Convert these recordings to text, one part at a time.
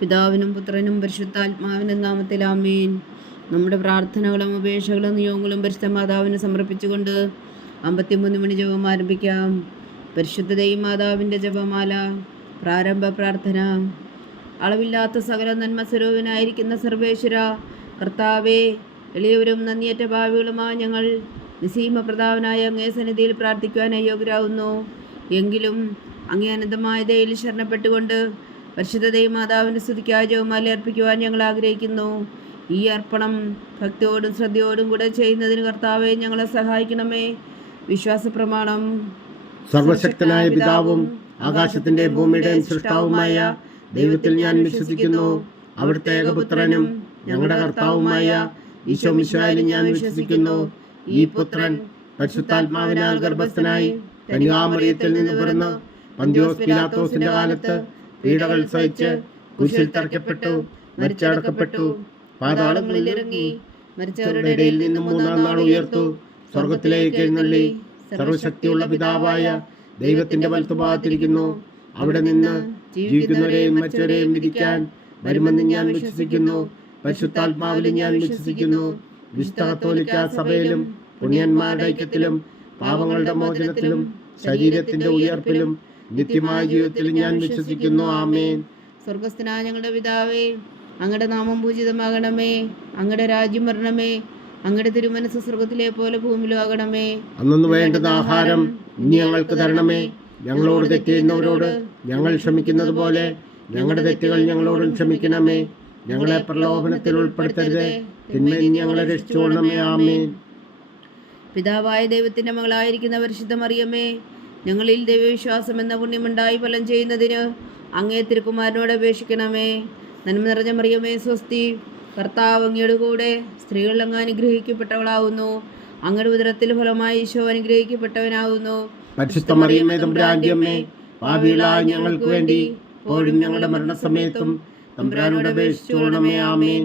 പിതാവിനും പുത്രനും പരിശുദ്ധാത്മാവിനും നാമത്തിൽ ആമേൻ. നമ്മുടെ പ്രാർത്ഥനകളും അപേക്ഷകളും നിയോഗങ്ങളും പരിശുദ്ധ മാതാവിന് സമർപ്പിച്ചുകൊണ്ട് അമ്പത്തിമൂന്ന് മണി ജപം ആരംഭിക്കാം. പരിശുദ്ധ ദൈവമാതാവിന്റെ ജപമാല പ്രാരംഭ പ്രാർത്ഥന. അളവില്ലാത്ത സകല നന്മ സ്വരൂപനായിരിക്കുന്ന സർവേശ്വര കർത്താവേ എളിയവരും നന്ദിയേറ്റ ഭാവികളുമായ ഞങ്ങൾ നിസീമ പ്രതാപനായ അങ്ങേ സന്നിധിയിൽ പ്രാർത്ഥിക്കുവാൻ അയോഗ്യരാകുന്നു എങ്കിലും അങ്ങേ അനന്തമായ ദയിൽ ശരണപ്പെട്ടുകൊണ്ട് പരിശുദ്ധ ദൈവമാതാവിന്റെ സ്തുതിക്കായ ജവമാല അർപ്പിക്കുവാൻ ഞങ്ങൾ ആഗ്രഹിക്കുന്നു. ഈ അർപ്പണം ഭക്തിയോടും ശ്രദ്ധയോടും കൂടെ ചെയ്യുന്നതിന് കർത്താവെ ഞങ്ങളെ സഹായിക്കണമേ. വിശ്വാസ പ്രമാണം സർവശക്തനായ പിതാവും ആകാശത്തിന്റെ ഭൂമിയുടെയും സൃഷ്ടാവുമായ ദൈവത്തിൽ ഞാൻ വിശ്വസിക്കുന്നു. അവിടുത്തെ ഏകപുത്രനും ഞങ്ങളുടെ കർത്താവുമായ ഈശോ മിശായാലും ഞാൻ വിശ്വസിക്കുന്നു. ഈ പുത്രൻ പരിശുദ്ധാത്മാവിനാൽ ഗർഭസ്ഥനായി കന്യാമറിയത്തിൽ നിന്ന് പിറന്ന് പന്തിയോസ് പിലാത്തോസിന്റെ കാലത്ത് പീഡകൾ സഹിച്ച് കുരിശിൽ തറയ്ക്കപ്പെട്ടു മരിച്ചടക്കപ്പെട്ടു. പാതാളങ്ങളിൽ ഇറങ്ങി മരിച്ചവരുടെ ഇടയിൽ നിന്ന് മൂന്നാം നാൾ ഉയർത്തു. സ്വർഗത്തിലേക്ക് എഴുന്നള്ളി സർവശക്തിയുള്ള പിതാവായ ദൈവത്തിന്റെ വലത്തുഭാഗത്തിരിക്കുന്നു. അവിടെ നിന്ന് ജീവിക്കുന്നവരെയും മറ്റവരെയും വിധിക്കാൻ വരുമെന്ന് ഞാൻ വിശ്വസിക്കുന്നു. പരിശുദ്ധാത്മാവിലും ഞാൻ വിശ്വസിക്കുന്നു. വിശുദ്ധ സഭയിലും പുണ്യന്മാരുടെ ഐക്യത്തിലും പാവങ്ങളുടെ മോചനത്തിലും ശരീരത്തിന്റെ ഉയർപ്പിലും നിത്യമായ ജീവിതത്തിൽ ഞാൻ വിശ്വസിക്കുന്നു. ആമേൻ. സ്വർഗസ്ഥനായ ഞങ്ങളുടെ പിതാവേ അങ്ങയുടെ നാമം പൂജിതമാകണമേ. അങ്ങയുടെ രാജ്യം വരണമേ. അങ്ങയുടെ തിരുമനസ് സ്വർഗത്തിലെ പോലെ ഭൂമിയിലും ആകണമേ. അന്നു വേണ്ടത് ആഹാരം ഇനി ഞങ്ങൾക്ക് തരണമേ. ഞങ്ങളോട് തെറ്റിയുന്നവരോട് ഞങ്ങൾ ക്ഷമിക്കുന്നത് പോലെ ഞങ്ങളുടെ തെറ്റുകൾ ഞങ്ങളോടും ക്ഷമിക്കണമേ. ഞങ്ങളെ പ്രലോഭനത്തിൽ ഉൾപ്പെടുത്തരുത്. തിന്മയിൽ ഞങ്ങളെ രക്ഷിച്ചോളണമേ ആമേ പിതാവായ ദൈവത്തിന്റെ മകളായിരിക്കുന്ന പരിശുദ്ധ മറിയമ്മേ ഞങ്ങളിൽ ദൈവവിശ്വാസം എന്ന പുണ്യമുണ്ടായി ഫലം ചെയ്യുന്നതിന് അങ്ങേ തിരുക്കുമാരനോട് അപേക്ഷിക്കണമേ. നന്മ നിറഞ്ഞ മറിയമേ സ്വസ്തി. കർത്താവ് അങ്ങയുടെ കൂടെ സ്ത്രീകൾ അങ്ങ് അനുഗ്രഹിക്കപ്പെട്ടവളാവുന്നു. അങ്ങയുടെ ഉദരത്തിൽ ഫലമായി ഈശോ തമ്പുരാന്റിയമ്മേ പാപികളായ ഞങ്ങൾക്ക് വേണ്ടി ഇപ്പോഴും ഞങ്ങളുടെ മരണസമയത്തും തമ്പുരാനോട് അപേക്ഷിച്ചുകൊള്ളണമേ ആമേൻ.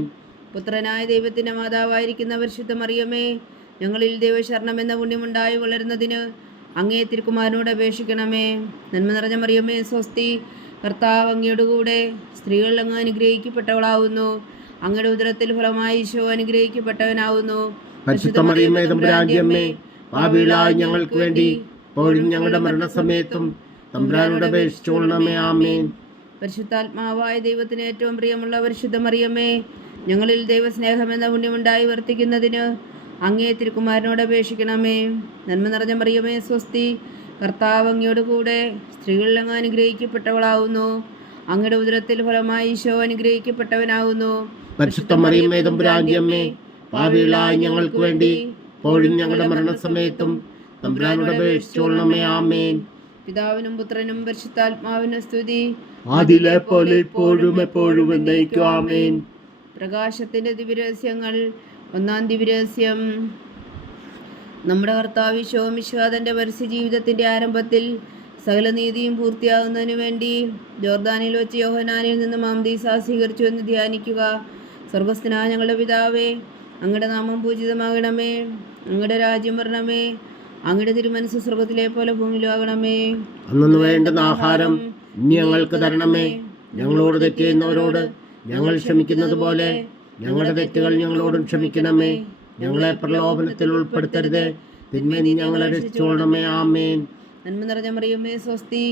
പുത്രനായ ദൈവത്തിന്റെ മാതാവായിരിക്കുന്ന പരിശുദ്ധ മറിയമേ ഞങ്ങളിൽ ദൈവശരണം എന്ന പുണ്യമുണ്ടായി വളരുന്നതിന് അങ്ങേ തിരുക്കുമാരനോട് അപേക്ഷിക്കണമേ. നന്മ നിറഞ്ഞ മറിയമ്മേ സ്വസ്തി. കർത്താവ് അങ്ങയുടെ കൂടെ സ്ത്രീകൾ അങ്ങ് അനുഗ്രഹിക്കപ്പെട്ടവളാവുന്നു. അങ്ങയുടെ ഉദരത്തിൽ ഫലമായി ഈശോ അനുഗ്രഹിക്കപ്പെട്ടവനാവുന്നു. ഞങ്ങൾക്ക് വേണ്ടി ഞങ്ങളുടെ മരണസമയത്തും തമ്പുരാനോട് ആമേൻ. പരിശുദ്ധാത്മാവായ ദൈവത്തിന് ഏറ്റവും പ്രിയമുള്ള പരിശുദ്ധ മറിയമ്മേ ഞങ്ങളിൽ ദൈവസ്നേഹം എന്ന പുണ്യമുണ്ടായി വർത്തിക്കുന്നതിന് അങ്ങേ തിരുക്കുമാരനോട് അപേക്ഷിക്കണമേ. നന്മ നിറഞ്ഞ മറിയമേ സ്വസ്തി. കർത്താവ് അങ്ങയോട് കൂടെ സ്ത്രീകളിൽ അങ്ങ് അനുഗ്രഹിക്കപ്പെട്ടവളാവുന്നു. അങ്ങയുടെ ഉദരത്തിൽ ഫലമായി ഈശോ അനുഗ്രഹിക്കപ്പെട്ടവനാവുന്നു. പാപികളായ ഞങ്ങൾക്ക് വേണ്ടി ഇപ്പോഴും ഞങ്ങളുടെ മരണസമയത്തും തമ്പുരാനോട് ആമേൻ. പിതാവിനും പുത്രനും പരിശുദ്ധാത്മാവിനും സ്തുതി. അതിലെ പോലെ ഇപ്പോഴും എപ്പോഴും എന്നേക്കും. ആമേൻ. പ്രകാശത്തിന്റെ ദിവ്യരഹസ്യങ്ങൾ ഒന്നാം ദിവ്യരഹസ്യം നമ്മുടെ കർത്താവ് ശോമിശ്വാദന്റെ പരസ്യ ജീവിതത്തിന്റെ ആരംഭത്തിൽ സകല നീതിയും പൂർത്തിയാകുന്നതിനു വേണ്ടി ജോർദാനിൽ വെച്ച് യോഹനാനിൽ നിന്ന് മാംദീസ സ്വീകരിച്ചു എന്ന് ധ്യാനിക്കുക. സ്വർഗസ്ഥനായ ഞങ്ങളുടെ പിതാവേ അങ്ങയുടെ നാമം പൂജിതമാകണമേ. അങ്ങയുടെ രാജ്യം വരണമേ. അങ്ങയുടെ തിരുമനസ് സ്വർഗത്തിലെ പോലെ ഭൂമിയിലാകണമേ അന്നു വേണ്ടുന്ന ആഹാരം ഞങ്ങൾക്ക് തരണമേ. ഞങ്ങളോട് തെറ്റ് ഞങ്ങൾ ക്ഷമിക്കുന്നത് പോലെ ഞങ്ങളുടെ തെറ്റുകൾ ഞങ്ങളോടും ക്ഷമിക്കണമേ. ഞങ്ങളെ പ്രലോഭനത്തിൽ ഉൾപ്പെടുത്തരുത്. പിന്നെ നീ ഞങ്ങളെ രക്ഷിച്ചോളണമേ ആമേൻ. നന്മ നിറഞ്ഞ മറിയമ്മേ സ്വസ്തി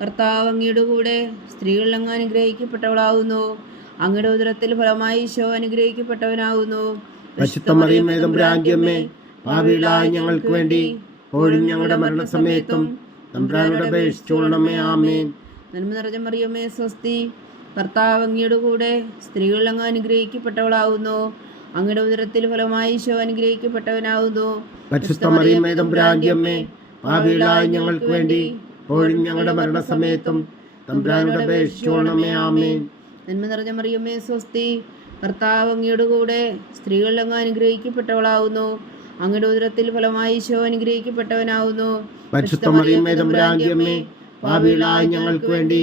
കർത്താവ് അങ്ങയുടെ കൂടെ സ്ത്രീകളിൽ അങ്ങ് അനുഗ്രഹിക്കപ്പെട്ടവളാകുന്നു അങ്ങയുടെ ഉദരത്തിൽ ഫലമായി ഈശോ അനുഗ്രഹിക്കപ്പെട്ടവനാകുന്നു പരിശുദ്ധ മറിയമ്മേ തമ്പുരാന്റിയമ്മേ ഭാവിയിലായ ഞങ്ങൾക്ക് വേണ്ടി ഇപ്പോഴും ഞങ്ങളുടെ മരണസമയത്തും തമ്പുരാനോട് അപേക്ഷിച്ചോളണമേ ആമേൻ. നന്മ നിറഞ്ഞ മറിയമ്മേ സ്വസ്തി കർത്താവ് അങ്ങയുടെ കൂടെ സ്ത്രീകൾ അങ്ങ് അനുഗ്രഹിക്കപ്പെട്ടവളാവുന്നു. അങ്ങയുടെ ഉദരത്തിൽ ഫലമായി ഈശോ അനുഗ്രഹിക്കപ്പെട്ടവനാവുന്നു. ഞങ്ങൾക്ക് വേണ്ടി ഇപ്പോഴും ഞങ്ങളുടെ മരണസമയത്തും തമ്പുരാനോട് നന്മ നിറഞ്ഞ മറിയമ്മേ സ്വസ്തി. കർത്താവ് അങ്ങയുടെ കൂടെ സ്ത്രീകൾ അങ്ങ് അനുഗ്രഹിക്കപ്പെട്ടവളാവുന്നു. അങ്ങയുടെ ഉദരത്തിൽ ഫലമായി ഈശോ അനുഗ്രഹിക്കപ്പെട്ടവനാവുന്നു. പരിശുദ്ധ മറിയമ്മേ ഞങ്ങൾക്ക് വേണ്ടി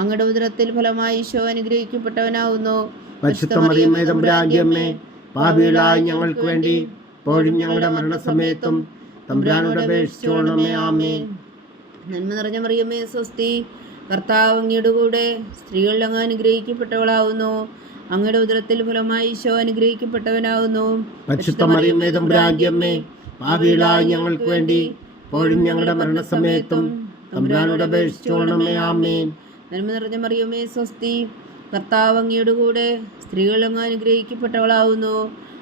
അങ്ങയുടെ ഉദരത്തിൽ ഫലമായി ഈശോ അനുഗ്രഹിക്കപ്പെട്ടവനാവുന്നു. പരിശുദ്ധ മറിയമ്മേ തമ്പുരാന്റെ പാപികളായ ഞങ്ങൾക്ക് വേണ്ടി ഇപ്പോഴും ഞങ്ങളുടെ മരണസമയത്തും തമ്പുരാനോട് അപേക്ഷിച്ചോണമേ ആമേ നന്മ നിറഞ്ഞ മറിയമ്മേ സ്വസ്തി. കർത്താവ് അങ്ങയുടെ കൂടെ സ്ത്രീകൾ അങ്ങ് അനുഗ്രഹിക്കപ്പെട്ടവളാവുന്നു. അങ്ങയുടെ ഉദരത്തിൽ ഫലമായി ഈശോ അനുഗ്രഹിക്കപ്പെട്ടവനാവുന്നു. പരിശുദ്ധമറിയമ്മേ തമ്പുരാന്റെ പാപികളായ ഞങ്ങൾക്ക് വേണ്ടി ഇപ്പോഴും ഞങ്ങളുടെ മരണസമയത്തും തമ്പുരാനോട് അപേക്ഷിച്ചോണമേ ആമേൻ. നന്മ നിറഞ്ഞ മറിയമേ സ്വസ്തി. കർത്താവ് അങ്ങയുടെ കൂടെ സ്ത്രീകൾ അങ്ങ് അനുഗ്രഹിക്കപ്പെട്ടവളാവുന്നു.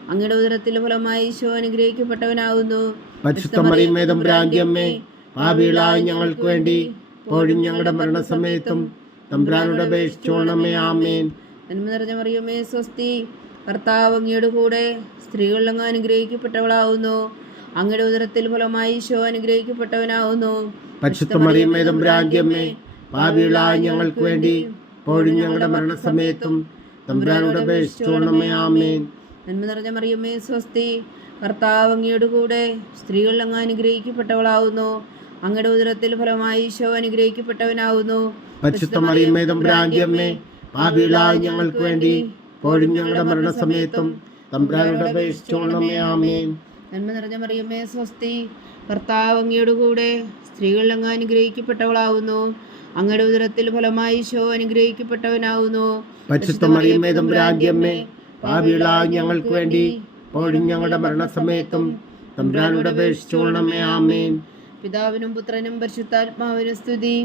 അങ്ങയുടെ ഉദരത്തിലെ ഫലമായി ഈശോ അനുഗ്രഹിക്കപ്പെട്ടവനാവുന്നു. ഞങ്ങൾക്ക് വേണ്ടി ഇപ്പോഴും ഞങ്ങളുടെ മരണസമയത്തും തമ്പുരാനോട് ആമേൻ. നന്മ നിറഞ്ഞ മറിയമേ സ്വസ്തി. കർത്താവ് അങ്ങയുടെ കൂടെ സ്ത്രീകൾ അങ്ങ് അനുഗ്രഹിക്കപ്പെട്ടവളാവുന്നു. അങ്ങയുടെ ഉദരത്തിൽ ഫലമായി ഈശോ അനുഗ്രഹിക്കപ്പെട്ടവനാവുന്നു. പരിശുദ്ധ മറിയമ്മേ അമ്മേ പാപികളായ ഞങ്ങൾക്ക് വേണ്ടി ഇപ്പോഴും ഞങ്ങളുടെ മരണസമയത്തും തമ്പുരാനോട് അപേക്ഷിച്ചോളണമേ ആമേൻ. നന്മ നിറഞ്ഞ മറിയമ്മേ സ്വസ്തി. കർത്താവ് അങ്ങയുടെ കൂടെ സ്ത്രീകൾ അങ്ങ് അനുഗ്രഹിക്കപ്പെട്ടവളാവുന്നു. അങ്ങയുടെ ഉദരത്തിൽ ഫലമായി ഈശോ അനുഗ്രഹിക്കപ്പെട്ടവനാവുന്നു. പാപികളായ ഞങ്ങൾക്ക് വേണ്ടി ഇപ്പോഴും ഞങ്ങളുടെ മരണസമയത്തും തമ്പുരാനോട് അപേക്ഷിച്ചോളണമേ ആമേൻ. നന്മ നിറഞ്ഞ മറിയമ്മേ സ്വസ്തി. കർത്താവ് അങ്ങയുടെ കൂടെ സ്ത്രീകൾ അങ്ങ് അനുഗ്രഹിക്കപ്പെട്ടവളാവുന്നു. അങ്ങയുടെ ഉദരത്തിൽ ഫലമായി ഈശോ അനുഗ്രഹിക്കപ്പെട്ടവനാവുന്നു. പാപികളായ ഞങ്ങൾക്ക് വേണ്ടി ഞങ്ങളുടെ മരണസമയത്തും തമ്പുരാനോട് അപേക്ഷിച്ചോളണമേ ആമേൻ. പിതാവിനും പുത്രനും പരിശുദ്ധാത്മാവിനും സ്തുതി.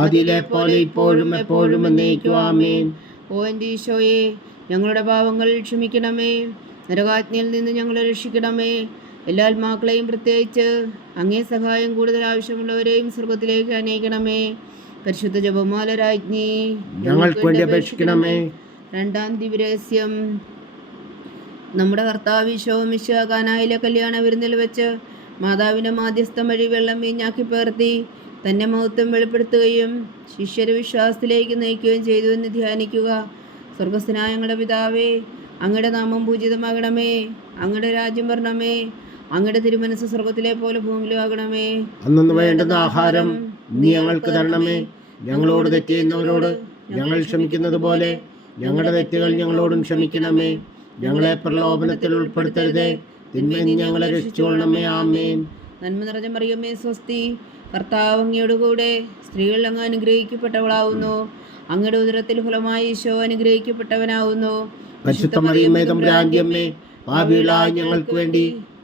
ആദിയിലെ പോലെ ഇപ്പോഴും എപ്പോഴും എന്നേക്കും ആമേൻ. ഓ എന്റെ ഈശോയെ ഞങ്ങളുടെ പാവങ്ങൾ ക്ഷമിക്കണമേ. നരകാജ്ഞയിൽ നിന്ന് ഞങ്ങളെ രക്ഷിക്കണമേ. എല്ലാ ആത്മാക്കളെയും പ്രത്യേകിച്ച് അങ്ങേ സഹായം കൂടുതൽ ആവശ്യമുള്ളവരെയും സ്വർഗത്തിലേക്ക് അനയിക്കണമേ പരിശുദ്ധ ജപമാല രാജ്ഞി ഞങ്ങൾക്ക് വേണ്ടി അപേക്ഷിക്കണമേ. രണ്ടാം ദിവ്യരഹസ്യം. നമ്മുടെ കർത്താവ് ഈശോമിശ കാനായിലെ കല്യാണ വിരുന്നിൽ വെച്ച് മാതാവിന്റെ മാധ്യസ്ഥം വഴി വെള്ളം വീഞ്ഞാക്കി പേർത്തി തന്റെ മഹത്വം വെളിപ്പെടുത്തുകയും ശിഷ്യരെ വിശ്വാസത്തിലേക്ക് നയിക്കുകയും ചെയ്തു എന്ന് ധ്യാനിക്കുക. സ്വർഗസ്നായങ്ങളുടെ പിതാവേ അങ്ങയുടെ നാമം പൂജിതമാകണമേ. അങ്ങയുടെ രാജ്യം വരണമേ. അങ്ങയുടെ തിരുമനസ് സ്വർഗത്തിലെ പോലെ ഭൂമിയിലും ആകണമേ. അന്നു വേണ്ടുന്ന ആഹാരം നീ ഞങ്ങൾക്ക് തരണമേ. ഞങ്ങളോട് തെറ്റ് ചെയ്യുന്നവരോട് ഞങ്ങൾ ക്ഷമിക്കുന്നത് പോലെ ഞങ്ങളുടെ തെറ്റുകൾ ഞങ്ങളോടും ക്ഷമിക്കണമേ. ഞങ്ങളെ പ്രലോഭനത്തിൽ ഉൾപ്പെടുത്തരുതേ. തിന്മയിൽ നീ ഞങ്ങളെ രക്ഷിച്ചുകൊള്ളണമേ. ആമേൻ. നന്മ നിറഞ്ഞ മറിയമ്മേ സ്വസ്തി. കർത്താവ് അങ്ങയുടെ കൂടെ സ്ത്രീകൾ അങ്ങ് അനുഗ്രഹിക്കപ്പെട്ടവളാവുന്നു. അങ്ങയുടെ ഉദരത്തിൽ ഫലമായി ഈശോ അനുഗ്രഹിക്കപ്പെട്ടവനാവുന്നു. പരിശുദ്ധ മറിയമ്മേ തമ്പുരാന്റിയമ്മേ ഭാവിയിലായി ഞങ്ങൾക്ക് വേണ്ടി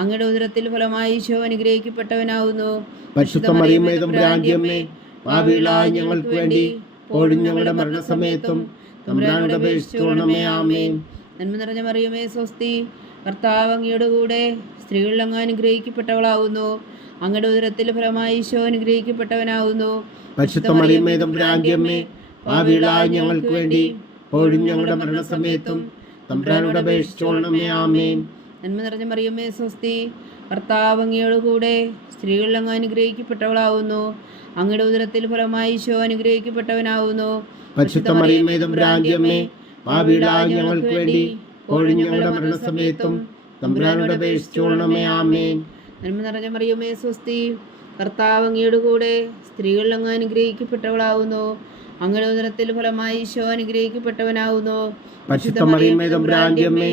അങ്ങയുടെ ഉദരത്തിൽ ഫലമായി ഈശോ അനുഗ്രഹിക്കപ്പെട്ടവനാവുന്നു. ഞങ്ങൾക്ക് വേണ്ടി ഇപ്പോഴും ഞങ്ങളുടെ മരണസമയത്തും തമ്പുരാനോട് അപേക്ഷിച്ചുകൊള്ളണമേ ആമേൻ. നന്മ നിറഞ്ഞ മറിയമേ സ്വസ്തി കർത്താവ് അങ്ങയുടെ കൂടെ സ്ത്രീകൾ അങ്ങ് അനുഗ്രഹിക്കപ്പെട്ടവളാവുന്നു. അങ്ങയുടെ ഉദരത്തിൽ ഫലമായി ഈശോ അനുഗ്രഹിക്കപ്പെട്ടവനാവുന്നു. പരിശുദ്ധ മറിയമ്മേ തമ്പുരാന്റെ അമ്മേ പാപികളായ ഞങ്ങൾക്ക് വേണ്ടി ഇപ്പോഴും ഞങ്ങളുടെ മരണസമയത്തും തമ്പുരാനോട് അപേക്ഷിച്ചുകൊള്ളണമേ ആമേൻ. നന്മ നിറഞ്ഞ മറിയമ്മേ സ്വസ്തി. ഭർത്താവ് അങ്ങയുടെ കൂടെ സ്ത്രീകൾ അങ്ങ് അനുഗ്രഹിക്കപ്പെട്ടവളാവുന്നു. അങ്ങയുടെ ഉദരത്തിൽ ഫലമായി ഈശോ അനുഗ്രഹിക്കപ്പെട്ടവനാവുന്നു. പരിശുദ്ധ മറിയമ്മേ തമ്പുരാന്റെ അമ്മേ പാപികളായ ഞങ്ങൾക്ക് വേണ്ടി ഇപ്പോഴും ഞങ്ങളുടെ മരണസമയത്തും തമ്പുരാനോട് അപേക്ഷിച്ചുകൊള്ളണമേ ആമേൻ. നന്മ നിറഞ്ഞ മറിയമ്മേ സ്വസ്തി. കർത്താവ് അങ്ങയുടെ കൂടെ സ്ത്രീകൾ അങ്ങ് അനുഗ്രഹിക്കപ്പെട്ടവളാവുന്നു. അങ്ങനെ ഉദരത്തിൽ ഫലമായി ഈശോ അനുഗ്രഹിക്കപ്പെട്ടവനാവുന്നു. പരിശുദ്ധ മറിയമ്മേ അമ്മേ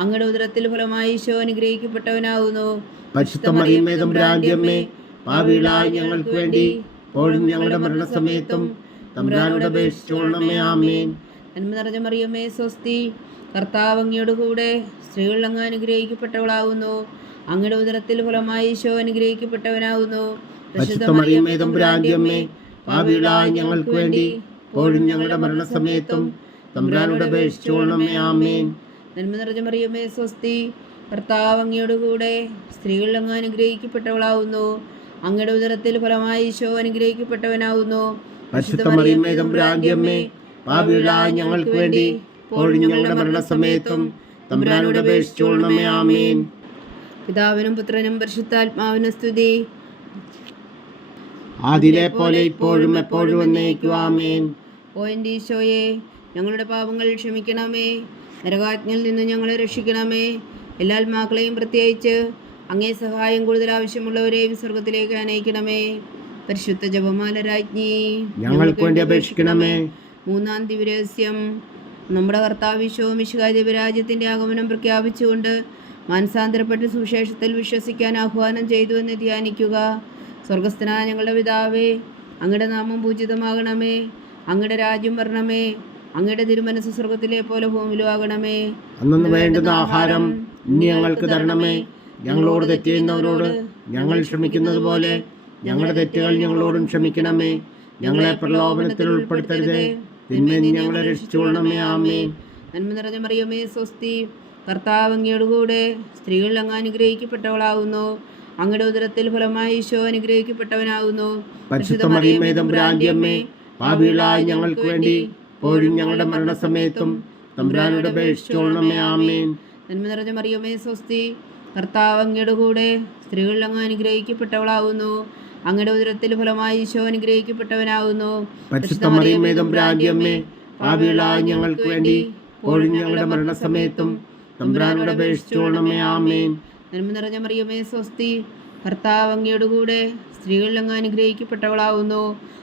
അങ്ങയുടെ ഉദരത്തിൽ ഫലമായി ഈശോ അനുഗ്രഹിക്കപ്പെട്ടവനാകുന്നു പാപികളായ ഞങ്ങൾക്ക് വേണ്ടി ഇപ്പോഴും ഞങ്ങളുടെ മരണസമയത്തും തമ്പുരാനോട് അപേക്ഷിച്ചോളണമേ ആമേൻ. നന്മ നിറഞ്ഞ മറിയമ്മേ സ്വസ്തി കർത്താവ് അങ്ങയുടെ കൂടെ സ്ത്രീകൾ അങ്ങ് അനുഗ്രഹിക്കപ്പെട്ടവളാകുന്നു അങ്ങയുടെ ഉദരത്തിൽ ഫലമായി ഈശോ അനുഗ്രഹിക്കപ്പെട്ടവനാകുന്നു മറിയമ്മേ തമ്പുരാന്റെ അമ്മേ പാപികളായ ഞങ്ങൾക്ക് വേണ്ടി ഇപ്പോഴും ഞങ്ങളുടെ മരണസമയത്തും തമ്പുരാനോട് അപേക്ഷിച്ചോളണമേ ആമേൻ. നന്മ നിറഞ്ഞ മറിയമ്മേ സ്വസ്തി. കർത്താവ് അങ്ങയോടുകൂടെ സ്ത്രീകൾ അങ്ങ് അനുഗ്രഹിക്കപ്പെട്ടവളാവുന്നു. അങ്ങയുടെ ഉദരത്തിൽ ഫലമായി ഈശോ അനുഗ്രഹിക്കപ്പെട്ടവനാവുന്നു. ഞങ്ങൾക്ക് വേണ്ടി ഞങ്ങളുടെ മരണസമയത്തും തമ്പുരാനോട് അപേക്ഷിച്ചോളണമേ ആമേൻ. പിതാവിനും പുത്രനും പരിശുദ്ധാത്മാവിനും സ്തുതി. ആദിലെ പോലെ ഇപ്പോഴും എപ്പോഴും ഓ എന്റെ ഈശോയെ ഞങ്ങളുടെ പാപങ്ങൾ ക്ഷമിക്കണമേ. നരകാജ്ഞയിൽ നിന്ന് ഞങ്ങളെ രക്ഷിക്കണമേ. എല്ലാ ആത്മാക്കളെയും പ്രത്യേകിച്ച് അങ്ങേ സഹായം കൂടുതൽ ആവശ്യമുള്ളവരെയും സ്വർഗത്തിലേക്ക് അനയിക്കണമേ പരിശുദ്ധ ജപമാല രാജ്ഞി ഞങ്ങൾക്ക് വേണ്ടി അപേക്ഷിക്കണമേ. മൂന്നാം ദിവരഹസ്യം നമ്മുടെ കർത്താവ് വിശ്വവും മിശുകാദിവരാജ്യത്തിന്റെ ആഗമനം പ്രഖ്യാപിച്ചുകൊണ്ട് മാനസാന്തരപ്പെട്ട് സുവിശേഷത്തിൽ വിശ്വസിക്കാൻ ആഹ്വാനം ചെയ്തു എന്ന് ധ്യാനിക്കുക. സ്വർഗസ്ഥനായ ഞങ്ങളുടെ പിതാവേ അങ്ങയുടെ നാമം പൂജിതമാകണമേ. അങ്ങയുടെ രാജ്യം വരണമേ. അങ്ങയുടെ തിരുമനസ് സ്വർഗത്തിലെ പോലെ ഭൂമിയിലും ആകണമേ. അന്നു വേണ്ടുന്ന ആഹാരം ഇനി ഞങ്ങൾക്ക് തരണമേ. ഞങ്ങളോട് തെറ്റെയ്യുന്നവരോട് ഞങ്ങൾ ക്ഷമിക്കുന്നത് പോലെ ഞങ്ങളുടെ തെറ്റുകൾ ഞങ്ങളോടും ക്ഷമിക്കണമേ. ഞങ്ങളെ പ്രലോഭനത്തിൽ ഉൾപ്പെടുത്തരുതേ. നീ ഞങ്ങളെ രക്ഷിച്ചുകൊള്ളണമേ. ആമേ നന്മ നിറഞ്ഞ മറിയമേ സ്വസ്തി കർത്താവ് അങ്ങയോട് കൂടെ സ്ത്രീകൾ അങ്ങ് അനുഗ്രഹിക്കപ്പെട്ടവളാകുന്നു അങ്ങയുടെ ഉദരത്തിൽ ഫലമായി ഈശോ അനുഗ്രഹിക്കപ്പെട്ടവനാകുന്നു പരിശുദ്ധ മറിയമ്മേ തമ്പുരാന്റെ അമ്മേ ഞങ്ങൾക്ക് വേണ്ടി ഇപ്പോഴും ഞങ്ങളുടെ മരണസമയത്തും തമ്പുരാനോട് അപേക്ഷിച്ചോളണമേ ആമേൻ. നന്മ നിറഞ്ഞ മറിയമേ സ്വസ്തി കർത്താവ് അങ്ങയുടെ കൂടെ സ്ത്രീകളിൽ അങ്ങ് അനുഗ്രഹിക്കപ്പെട്ടവളാകുന്നു അങ്ങയുടെ ഉദരത്തിൽ ഫലമായി ഈശോ പാപികളായ ഞങ്ങൾക്ക് വേണ്ടി ഇപ്പോഴും ഞങ്ങളുടെ മരണസമയത്തും തമ്പുരാനോട് അപേക്ഷിച്ചോളണമേ ആമേൻ. നന്മ നിറഞ്ഞ മറിയമേ സ്വസ്തി കർത്താവ് അങ്ങയുടെ കൂടെ സ്ത്രീകളിൽ അങ്ങ് അനുഗ്രഹിക്കപ്പെട്ടവളാകുന്നു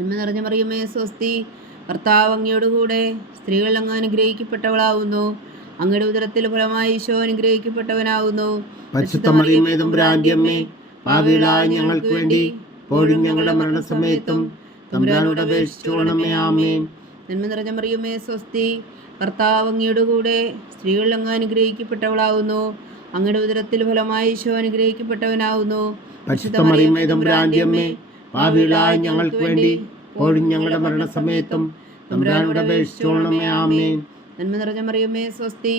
നന്മ നിറഞ്ഞ മറിയമേ സ്വസ്തി. ഭർത്താവ് അങ്ങയോടുകൂടെ സ്ത്രീകൾ അങ്ങ് അനുഗ്രഹിക്കപ്പെട്ടവളാവുന്നു. അങ്ങയുടെ ഉദരത്തിൽ ഫലമായി ഈശോ അനുഗ്രഹിക്കപ്പെട്ടവനാവുന്നു. പാപികളായ ഞങ്ങൾക്ക് വേണ്ടി ഇപ്പോഴും ഞങ്ങളുടെ മരണസമയത്തും തമ്പുരാനോട് അപേക്ഷിച്ചോളണമേ ആമേൻ. നന്മ നിറഞ്ഞ മറിയമേ സ്വസ്തി. ഭർത്താവ് അങ്ങയുടെ കൂടെ സ്ത്രീകൾ അങ്ങ് അനുഗ്രഹിക്കപ്പെട്ടവളാവുന്നു. അങ്ങയുടെ ഉദരത്തിൽ ഫലമായി ഈശോ അനുഗ്രഹിക്കപ്പെട്ടവനാവുന്നു. പരിശുദ്ധ അമ്മേ പാപികളായ ഞങ്ങൾക്ക് വേണ്ടി ഇപ്പോഴും ഞങ്ങളുടെ മരണസമയത്തും തമ്പുരാനോട് അപേക്ഷിച്ചോളണമേ ആമേൻ. നന്മ നിറഞ്ഞ മറിയമേ സ്വസ്തി.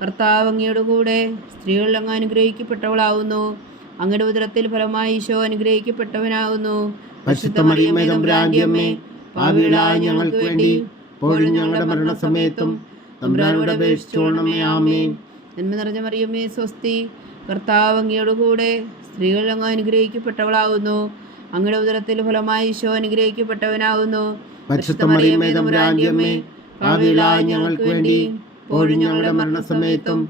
കർത്താവ് അങ്ങയുടെ കൂടെ സ്ത്രീകൾ അങ്ങ് അനുഗ്രഹിക്കപ്പെട്ടവളാവുന്നു. അങ്ങയുടെ ഉദരത്തിൽ ഫലമായി ഈശോ അനുഗ്രഹിക്കപ്പെട്ടവനാവുന്നു. മറിയമ്മേ പാപികളായ ഞങ്ങൾക്ക് വേണ്ടി ഇപ്പോഴും ഞങ്ങളുടെ മരണസമയത്തും തമ്പുരാനോട് അപേക്ഷിച്ചോളണമേ ആമേൻ. നന്മ നിറഞ്ഞ മറിയമ്മേ സ്വസ്തി. കർത്താവ് അങ്ങയുടെ കൂടെ സ്ത്രീകൾ അങ്ങ് അനുഗ്രഹിക്കപ്പെട്ടവളാകുന്നു അങ്ങയുടെ ഉദരത്തിൽ ഫലമായി ഈശോ അനുഗ്രഹിക്കപ്പെട്ടവനാകുന്നു. ഞങ്ങൾക്ക് വേണ്ടി ഇപ്പോഴും ഞങ്ങളുടെ മരണസമയത്തും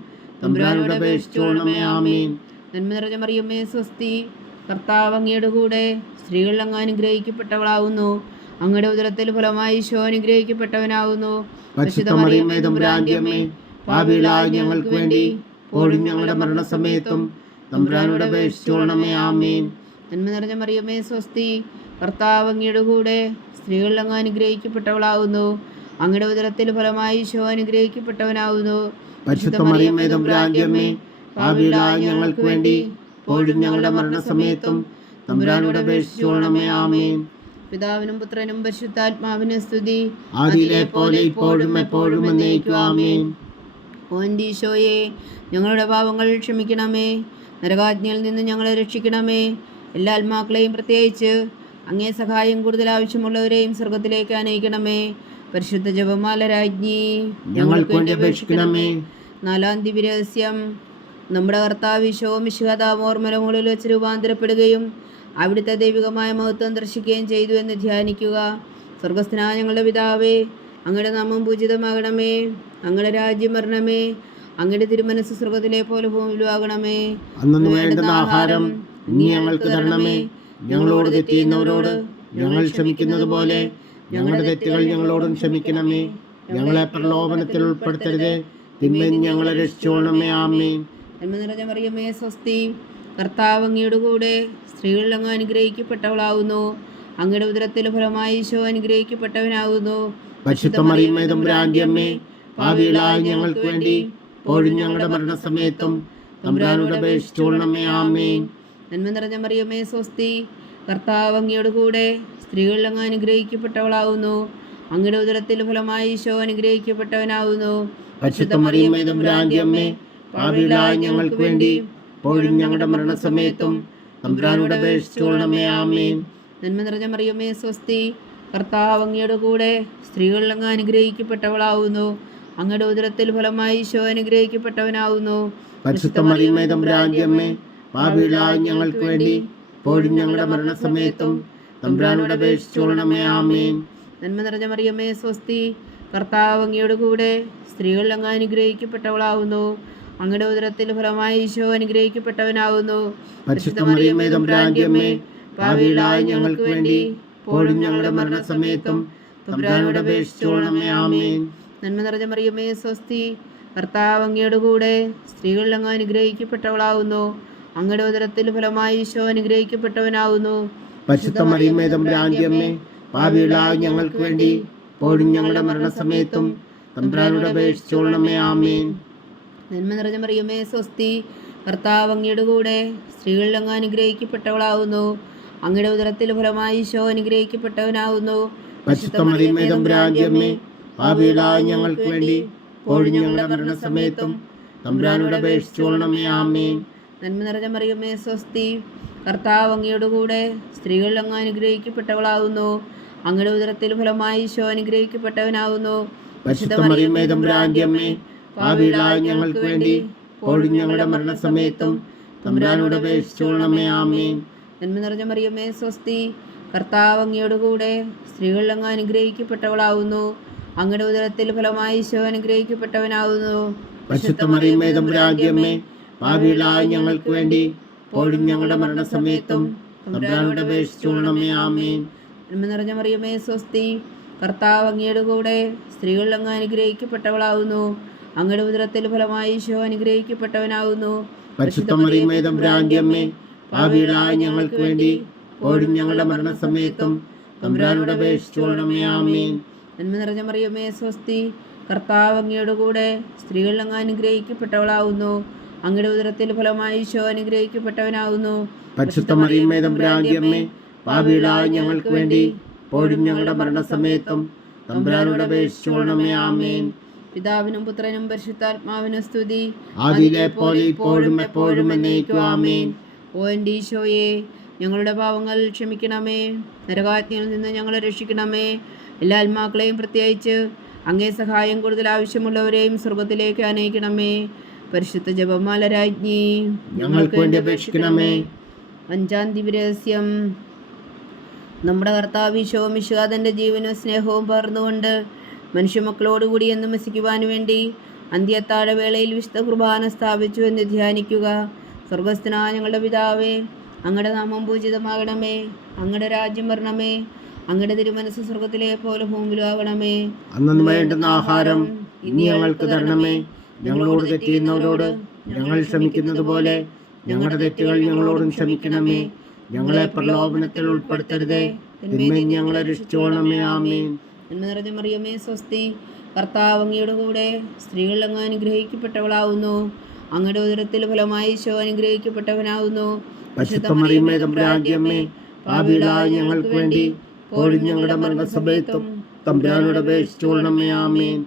തമ്പുരാനോട് അപേക്ഷിച്ചോണമേ ആമേൻ. നന്മ നിറഞ്ഞ മറിയമ്മേ സ്വസ്തി കർത്താവ് അങ്ങയുടെ കൂടെ സ്ത്രീകൾ അങ്ങ് അനുഗ്രഹിക്കപ്പെട്ടവളാവുന്നു. അങ്ങയുടെ ഉദരത്തിൽ ഫലമായി ഈശോ അനുഗ്രഹിക്കപ്പെട്ടവനാവുന്നു. പാപികളായ ഞങ്ങൾക്ക് വേണ്ടി ഇപ്പോഴും ഞങ്ങളുടെ മരണസമയത്തും തമ്പുരാനോട് അപേക്ഷിച്ചോണമേ ആമേൻ. നന്മ നിറഞ്ഞ മറിയമ്മേ സ്വസ്തി കർത്താവ് അങ്ങയുടെ കൂടെ സ്ത്രീകൾ അങ്ങ് അനുഗ്രഹിക്കപ്പെട്ടവളാകുന്നു അങ്ങയുടെ ഉദരത്തിൽ ഫലമായി ഈശോ പാപികളായ ഞങ്ങൾക്ക് വേണ്ടി പോഴും ഞങ്ങളുടെ മരണസമയത്തും തമ്പുരാനോട് അപേക്ഷിച്ചോളണമേ ആമേൻ. പിതാവിനും പുത്രനും പരിശുദ്ധാത്മാവിനും സ്തുതി. ആദിയിലെ പോലെ ഇപ്പോഴും എപ്പോഴും എന്നേക്കും ആമേൻ. ഓ ഈശോയെ ഞങ്ങളുടെ പാപങ്ങൾ ക്ഷമിക്കണമേ. നരകാജ്ഞയിൽ നിന്ന് ഞങ്ങളെ രക്ഷിക്കണമേ. എല്ലാ ആത്മാക്കളെയും പ്രത്യേകിച്ച് അങ്ങേ സഹായം കൂടുതൽ ആവശ്യമുള്ളവരെയും സ്വർഗത്തിലേക്ക് അനയിക്കണമേ പരിശുദ്ധ ജപമാല രാജ്ഞി ഞങ്ങൾക്ക് വേണ്ടി അപേക്ഷിക്കണമേ. നാലാം ദിവ്യരഹസ്യം നമ്മുടെ കർത്താവ് ഈശോ മിശുഹതാമോർമലമുകളിൽ വെച്ച് രൂപാന്തരപ്പെടുകയും അവിടുത്തെ ദൈവികമായ മഹത്വം ദർശിക്കുകയും ചെയ്തു എന്ന് ധ്യാനിക്കുക. സ്വർഗസ്ഥനായ ഞങ്ങളുടെ പിതാവേ അങ്ങയുടെ നാമം പൂജിതമാകണമേ. അങ്ങയുടെ രാജ്യം വരണമേ. അങ്ങയുടെ തിരുമനസ് സ്വർഗത്തിലെ പോലെ ഭൂമിയിലും ആകണമേ. അന്നു വേണ്ടുന്ന ആഹാരം ഇനി ഞങ്ങൾക്ക് തരണമേ. ഞങ്ങളോട് തെറ്റിയുന്നവരോട് ഞങ്ങൾ ക്ഷമിക്കുന്നത് പോലെ ഞങ്ങളുടെ തെറ്റുകൾ ഞങ്ങളോടും ക്ഷമിക്കണമേ. ഞങ്ങളെ പ്രലോഭനത്തിൽ ഉൾപ്പെടുത്തരുതേ. തിന്മയിൽ ഞങ്ങളെ രക്ഷിച്ചോണമേ. ആമേ നന്മ നിറഞ്ഞ മറിയമേ സ്വസ്തി. കർത്താവ് അങ്ങയുടെ കൂടെ സ്ത്രീകളിൽ അങ്ങ് അനുഗ്രഹിക്കപ്പെട്ടവളാവുന്നു. അങ്ങയുടെ ഉദരത്തിൽ ഫലമായി ഈശോ അനുഗ്രഹിക്കപ്പെട്ടവനാവുന്നു. പരിശുദ്ധ മറിയമ്മേ തമ്പുരാന്റെ അമ്മേ. ഞങ്ങൾക്ക് വേണ്ടി ഇപ്പോഴും ഞങ്ങളുടെ മരണസമയത്തും തമ്പുരാനോട് അപേക്ഷിച്ചോളണമേ ആമേൻ. നന്മ നിറഞ്ഞ മറിയമേ സ്വസ്തി. കർത്താവ് അങ്ങയോട് കൂടെ സ്ത്രീകളിൽ അങ്ങ് അനുഗ്രഹിക്കപ്പെട്ടവളാവുന്നു. അങ്ങയുടെ ഉദരത്തിൽ ഫലമായി ഈശോ അനുഗ്രഹിക്കപ്പെട്ടവനാവുന്നു. ഞങ്ങൾക്ക് വേണ്ടി ഇപ്പോഴും ഞങ്ങളുടെ മരണസമയത്തും തമ്പുരാനോട് അപേക്ഷിച്ചോളണമേ ആമേൻ. നന്മ നിറഞ്ഞ മറിയമേ സ്വസ്തി. കർത്താവ് അങ്ങയുടെ കൂടെ സ്ത്രീകളിൽ അങ്ങ് അനുഗ്രഹിക്കപ്പെട്ടവളാവുന്നു. അങ്ങയുടെ ഉദരത്തിൽ ഫലമായി ഈശോ അനുഗ്രഹിക്കപ്പെട്ടവനാവുന്നു. പരിശുദ്ധ മറിയമ്മേ ഭാവിയിലായ ഞങ്ങൾക്ക് വേണ്ടി. ഇപ്പോഴും ഞങ്ങളുടെ മരണസമയത്തും തമ്പ്രാനോട് അപേക്ഷിച്ചോളണമേ ആമേൻ. നന്മ നിറഞ്ഞ മറിയമ്മേ സ്വസ്തി. കർത്താവ് അങ്ങയുടെ കൂടെ സ്ത്രീകൾ അങ്ങ് അനുഗ്രഹിക്കപ്പെട്ടവളാവുന്നു. അങ്ങയുടെ ഉദരത്തിൽ ഫലമായി ഈശോ അനുഗ്രഹിക്കപ്പെട്ടവനാവുന്നു. പരിശുദ്ധ മറിയമ്മേ തമ്പുരാന്റെ അമ്മേ ഭാവിയിലായ ഞങ്ങൾക്ക് വേണ്ടി. ഇപ്പോഴും ഞങ്ങളുടെ മരണസമയത്തും തമ്പ്രാനോട് അപേക്ഷിച്ചോളണമേ ആമേൻ. നന്മ നിറഞ്ഞ മറിയമ്മേ സ്വസ്തി. കർത്താവ് അങ്ങയുടെ കൂടെ സ്ത്രീകളിൽ അങ്ങ് അനുഗ്രഹിക്കപ്പെട്ടവളാവുന്നു. അങ്ങയുടെ ഉദരത്തിൽ ഫലമായി ഈശോ അനുഗ്രഹിക്കപ്പെട്ടവനാവുന്നു. പരിശുദ്ധ മറിയമ്മേ ഞങ്ങൾക്ക് വേണ്ടി ഇപ്പോഴും ഞങ്ങളുടെ മരണസമയത്തും തമ്പുരാനോട് അപേക്ഷിച്ചോളണമേ ആമേൻ. നന്മ നിറഞ്ഞ മറിയമ്മേ സ്വസ്തി കർത്താവ് അങ്ങയുടെ കൂടെ സ്ത്രീകളിൽ അങ്ങ് അനുഗ്രഹിക്കപ്പെട്ടവളാവുന്നു. അങ്ങയുടെ ഉദരത്തിൽ ഫലമായി ഈശോ അനുഗ്രഹിക്കപ്പെട്ടവനാവുന്നു. പരിശുദ്ധ മറിയമ്മേ ഞങ്ങൾക്ക് വേണ്ടി ഇപ്പോഴും ഞങ്ങളുടെ മരണസമയത്തും തമ്പുരാനോട് അപേക്ഷിച്ചോളണമേ ആമേൻ. നന്മ നിറഞ്ഞ മറിയമ്മേ സ്വസ്തി. കർത്താവ് അങ്ങയുടെ കൂടെ സ്ത്രീകൾ അങ്ങ് അനുഗ്രഹിക്കപ്പെട്ടവളാകുന്നു. അങ്ങയുടെ ഉദരത്തിൽ ഫലമായി ഈശോ അനുഗ്രഹിക്കപ്പെട്ടവനാകുന്നു. ഞങ്ങൾക്ക് വേണ്ടി ഞങ്ങളുടെ മരണസമയത്തും തമ്പുരാനോട് അപേക്ഷിച്ചോളണമേ ആമേൻ. നന്മ നിറഞ്ഞ മറിയമ്മേ സ്വസ്തി. കർത്താവ് അങ്ങയുടെ കൂടെ സ്ത്രീകളിൽ അങ്ങ് അനുഗ്രഹിക്കപ്പെട്ടവളാവുന്നു അങ്ങയുടെ ഉദരത്തിൽ ഫലമായി ഈശോ അനുഗ്രഹിക്കപ്പെട്ടവനാവുന്നു ഭാവിയിലായ ഞങ്ങൾക്ക് വേണ്ടി ഇപ്പോഴും ഞങ്ങളുടെ മരണസമയത്തും തമ്പുരാനോട് ആമേൻ. നന്മ നിറഞ്ഞ മറിയമേ സ്വസ്തി. കർത്താവ് അങ്ങയുടെ കൂടെ സ്ത്രീകൾ അങ്ങ് അനുഗ്രഹിക്കപ്പെട്ടവളാവുന്നു. അങ്ങയുടെ ഉദരത്തിൽ ഫലമായി ഈശോ അനുഗ്രഹിക്കപ്പെട്ടവനാവുന്നു. ഭാവിയിലായ ഞങ്ങൾക്ക് വേണ്ടി ഇപ്പോഴും ഞങ്ങളുടെ മരണസമയത്തും തമ്പുരാനോട് അപേക്ഷിച്ചോളണമേ ആമേൻ. നന്മ നിറഞ്ഞ മറിയമേ സ്വസ്തി. കർത്താവ് അങ്ങയുടെ കൂടെ സ്ത്രീകൾ അങ്ങ് അനുഗ്രഹിക്കപ്പെട്ടവളാവുന്നു. അങ്ങയുടെ ഉദരത്തിൽ ഫലമായി ഈശോ അനുഗ്രഹിക്കപ്പെട്ടവനാകുന്നു. അമ്മേ ഞങ്ങൾക്ക് വേണ്ടി ഞങ്ങളുടെ മരണസമയത്തും തമ്പുരാനോട് ആമേൻ. പിതാവിനും പുത്രനും പരിശുദ്ധാത്മാവിനും സ്തുതി. ആദിയിലെ പോലെ ഇപ്പോഴും എപ്പോഴും എന്നേക്കും ആമേൻ. ഓ എന്റെ ഈശോയെ ഞങ്ങളുടെ പാവങ്ങൾ ക്ഷമിക്കണമേ. നരകാജ്ഞയിൽ നിന്ന് ഞങ്ങളെ രക്ഷിക്കണമേ. എല്ലാ ആത്മാക്കളെയും പ്രത്യേകിച്ച് അങ്ങേ സഹായം കൂടുതൽ ആവശ്യമുള്ളവരെയും സ്വർഗത്തിലേക്ക് അനയിക്കണമേ പരിശുദ്ധ ജപമാല രാജ്ഞി ഞങ്ങൾക്ക് വേണ്ടി അപേക്ഷിക്കണമേ. അഞ്ചാം ദിവ്യരഹസ്യം. നമ്മുടെ കർത്താവ് ഈശോ മിശുകാതന്റെ ജീവനും സ്നേഹവും പകർന്നുകൊണ്ട് മനുഷ്യമക്കളോടുകൂടി എന്ന് മസിക്കുവാൻ വേണ്ടി അന്ത്യത്താഴ വേളയിൽ വിശുദ്ധ കുർബാന സ്ഥാപിച്ചു എന്ന് ധ്യാനിക്കുക. സ്വർഗസ്ഥനായ ഞങ്ങളുടെ പിതാവേ അങ്ങയുടെ നാമം പൂജിതമാകണമേ. അങ്ങയുടെ രാജ്യം വരണമേ. അങ്ങയുടെ തിരുമനസ് സ്വർഗത്തിലെ പോലെ ഭൂമിയിലാകണമേ അന്നു വേണ്ടുന്ന ആഹാരം ഇനി ഞങ്ങൾക്ക് തരണമേ. ഞങ്ങളോട് തെറ്റിയുന്നവരോട് ഞങ്ങൾ ക്ഷമിക്കുന്നത് പോലെ ഞങ്ങളുടെ തെറ്റുകൾ ഞങ്ങളോടും ക്ഷമിക്കണമേ. ഞങ്ങളെ പ്രലോഭനത്തിൽ ഉൾപ്പെടുത്തരുതേ. തിന്മയും ഞങ്ങളെ രക്ഷിച്ചോളമേ ആമേൻ. എന്ന് നിറഞ്ഞ മറിയമേ സ്വസ്തി കർത്താവ് അങ്ങയുടെ കൂടെ സ്ത്രീകൾ അങ്ങ് അനുഗ്രഹിക്കപ്പെട്ടവളാവുന്നു. അങ്ങയുടെ ഉദരത്തിൽ ഫലമായി ഈശോ അനുഗ്രഹിക്കപ്പെട്ടവനാവുന്നു. ഞങ്ങൾക്ക് വേണ്ടി പോഴും ഞങ്ങളുടെ മരണസമയത്തും തമ്പുരാനോട് അപേക്ഷിച്ചോളണമേ. ആമേൻ.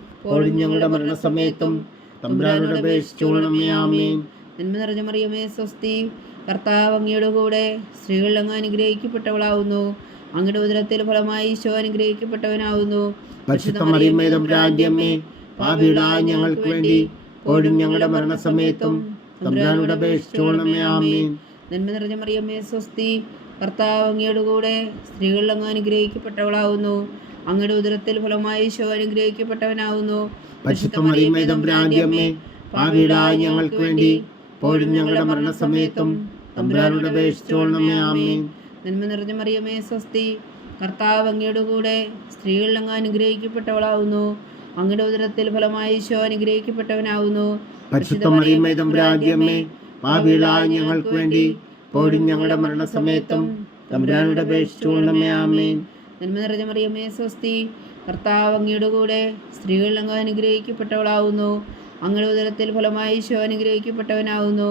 ഇപ്പോഴും ഞങ്ങളുടെ മരണസമയത്തും തമ്പുരാനോട് അപേക്ഷിച്ചോളണമേ ആമേൻ. നന്മ നിറഞ്ഞ മറിയമേ സ്വസ്തി. കർത്താവ് അങ്ങയുടെ കൂടെ സ്ത്രീകൾ അങ്ങ് അനുഗ്രഹിക്കപ്പെട്ടവളാവുന്നു. അങ്ങയുടെ ഉദരത്തിൽ ഫലമായി ഈശോ അനുഗ്രഹിക്കപ്പെട്ടവനാവുന്നു. ഞങ്ങൾക്ക് വേണ്ടി ഇപ്പോഴും ഞങ്ങളുടെ മരണസമയത്തും തമ്പുരാനോട് അപേക്ഷിച്ചോളണമേ ആമേൻ. നന്മ നിറഞ്ഞ മറിയമ്മേ സ്വസ്തി. കർത്താവ് അങ്ങയുടെ കൂടെ സ്ത്രീകളിൽ അങ്ങ് അനുഗ്രഹിക്കപ്പെട്ടവളാവുന്നു. അങ്ങയുടെ ഉദരത്തിൽ ഫലമായി ഈശോ അനുഗ്രഹിക്കപ്പെട്ടവനാവുന്നു. ഞങ്ങൾക്ക് വേണ്ടി ഞങ്ങളുടെ മരണസമയത്തും തമ്പുരാനോട് അപേക്ഷിച്ചോളണമേ ആമേൻ. നന്മ നിറഞ്ഞ മറിയമേ സ്വസ്തി. കർത്താവ് അങ്ങയുടെ കൂടെ സ്ത്രീകളിൽ അങ്ങ് അനുഗ്രഹിക്കപ്പെട്ടവളാവുന്നു. അങ്ങയുടെ ഉദരത്തിൽ ഫലമായി ഈശോ അനുഗ്രഹിക്കപ്പെട്ടവനാവുന്നു. ഞങ്ങൾക്ക് വേണ്ടി പോഴും ഞങ്ങളുടെ മരണസമയത്തും തമ്പുരാനോട് അപേക്ഷിച്ചോളണമേ ആമേൻ. നന്മ നിറഞ്ഞ മറിയമേ സ്വസ്തി. കർത്താവ് അങ്ങയുടെ കൂടെ സ്ത്രീകൾ അങ്ങ് അനുഗ്രഹിക്കപ്പെട്ടവളാവുന്നു. അങ്ങയുടെ ഉദരത്തിൽ ഫലമായി ഈശോ അനുഗ്രഹിക്കപ്പെട്ടവനാവുന്നു.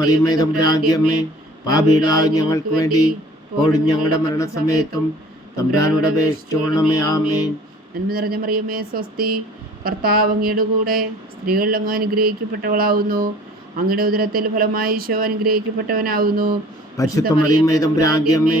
മറിയമ്മേ പാപികളായ ഞങ്ങൾക്ക് വേണ്ടി ഇപ്പോഴും ഞങ്ങളുടെ മരണസമയത്തും തമ്പുരാനോട് അപേക്ഷിച്ചോളണമേ ആമേൻ. നന്മ നിറഞ്ഞ മറിയമേ സ്വസ്തി. കർത്താവ് അങ്ങയുടെ കൂടെ സ്ത്രീകളിൽ അങ്ങ് അനുഗ്രഹിക്കപ്പെട്ടവളാവുന്നു. അങ്ങയുടെ ഉദരത്തിൽ ഫലമായി ഈശോ അനുഗ്രഹിക്കപ്പെട്ടവനാവുന്നു. പരിശുദ്ധ മറിയമ്മേ തമ്പുരാന്റെ അമ്മേ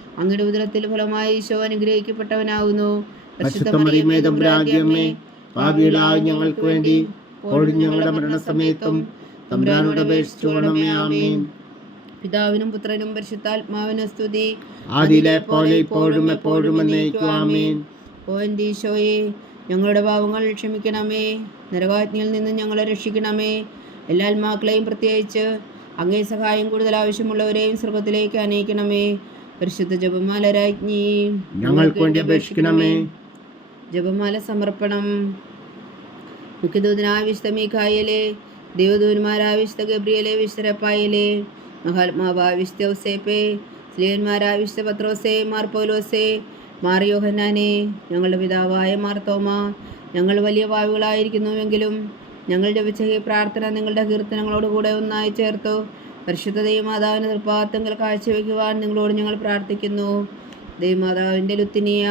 അങ്ങയുടെ ഉദരത്തിൽ ഫലമായി ഈശോ അനുഗ്രഹിക്കപ്പെട്ടവനാകുന്നു. ഞങ്ങൾക്ക് വേണ്ടി ഞങ്ങളുടെ മരണസമയത്തും തമ്പുരാനോട് ആമീൻ. പിതാവിനും പുത്രനും പരിശുദ്ധാത്മാവിനും സ്തുതി. ആദിയിലെ പോലെ ഇപ്പോഴും എപ്പോഴും എന്നേക്കും ആമീൻ. ഓ എന്റെ ഈശോയെ ഞങ്ങളുടെ പാവങ്ങൾ ക്ഷമിക്കണമേ. നരകാജ്ഞയിൽ നിന്ന് ഞങ്ങളെ രക്ഷിക്കണമേ. എല്ലാ ആത്മാക്കളെയും പ്രത്യേകിച്ച് അങ്ങേ സഹായം കൂടുതൽ ആവശ്യമുള്ളവരെയും സ്വർഗത്തിലേക്ക് അനയിക്കണമേ പരിശുദ്ധ ജപമാല രാജ്ഞി ഞങ്ങൾക്ക് വേണ്ടി അപേക്ഷിക്കണമേ. ജപമാല സമർപ്പണം. മുഖ്യദൂതനായ വിശുദ്ധ മീഖായലെ ദേവദൂതന്മാരായ വിശുദ്ധ ഗബ്രിയലെ വിശുദ്ധ റപ്പായലെ മഹാത്മാവായ വിശുദ്ധ പത്രോസെ മാർ പൗലോസെ മാർ ഞങ്ങളുടെ പിതാവായ മാർത്തോമ ഞങ്ങൾ വലിയ വായുകളായിരിക്കുന്നുവെങ്കിലും ഞങ്ങൾ ജപിച്ച ഈ പ്രാർത്ഥന നിങ്ങളുടെ കീർത്തനങ്ങളോടുകൂടെ ഒന്നായി ചേർത്തു. പരിശുദ്ധ ദൈവമാതാവിന് നിർപ്പാത്തങ്ങൾ കാഴ്ചവെക്കുവാൻ നിങ്ങളോട് ഞങ്ങൾ പ്രാർത്ഥിക്കുന്നു. ദൈവമാതാവിന്റെ ലുത്തിനിയ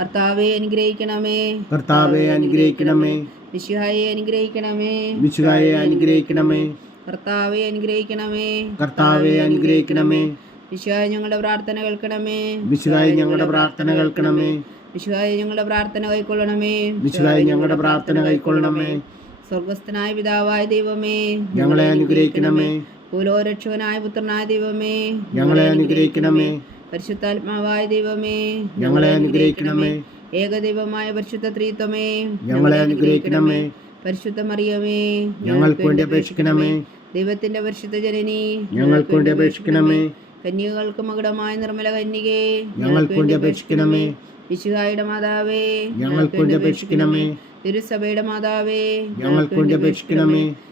കർത്താവെ അനുഗ്രഹിക്കണമേ. കർത്താവെ അനുഗ്രഹിക്കണമേ. വിശുഹായെ അനുഗ്രഹിക്കണമേ. വിശുഹായെ അനുഗ്രഹിക്കണമേ. കർത്താവെ അനുഗ്രഹിക്കണമേ. കർത്താവെ അനുഗ്രഹിക്കണമേ. വിശുഹായ ഞങ്ങളുടെ പ്രാർത്ഥന കേൾക്കണമേ. വിശുഹായ ഞങ്ങളുടെ പ്രാർത്ഥന കേൾക്കണമേ. വിശുഹായ ഞങ്ങളുടെ പ്രാർത്ഥന കൈക്കൊള്ളണമേ. വിശുഹായ ഞങ്ങളുടെ പ്രാർത്ഥന കൈക്കൊള്ളണമേ. സ്വർഗസ്ഥനായ പിതാവായ ദൈവമേ ഞങ്ങളെ അനുഗ്രഹിക്കണമേ. ഭൂലോരക്ഷകനായ പുത്രനായ ദൈവമേ ഞങ്ങളെ അനുഗ്രഹിക്കണമേ. പരിശുദ്ധാത്മാവായ ദൈവമേ ഞങ്ങളെ അനുഗ്രഹിക്കണമേ. ഏകദൈവമായ പരിശുദ്ധ ത്രീത്വമേ ഞങ്ങളെ അനുഗ്രഹിക്കണമേ. പരിശുദ്ധ മറിയമേ ഞങ്ങൾക്ക് വേണ്ടി അപേക്ഷിക്കണമേ. ദൈവത്തിന്റെ പരിശുദ്ധ ജനനി ഞങ്ങൾക്ക് വേണ്ടി അപേക്ഷിക്കണമേ. കന്യകൾക്ക് മകുടമായ നിർമ്മല കന്യകേ ഞങ്ങൾക്ക് വേണ്ടി അപേക്ഷിക്കണമേ. വിശുഹായുടെ മാതാവേ ഞങ്ങൾക്ക് വേണ്ടി അപേക്ഷിക്കണമേ. തിരുസഭയുടെ മാതാവേ ഞങ്ങൾക്ക് വേണ്ടി അപേക്ഷിക്കണമേ.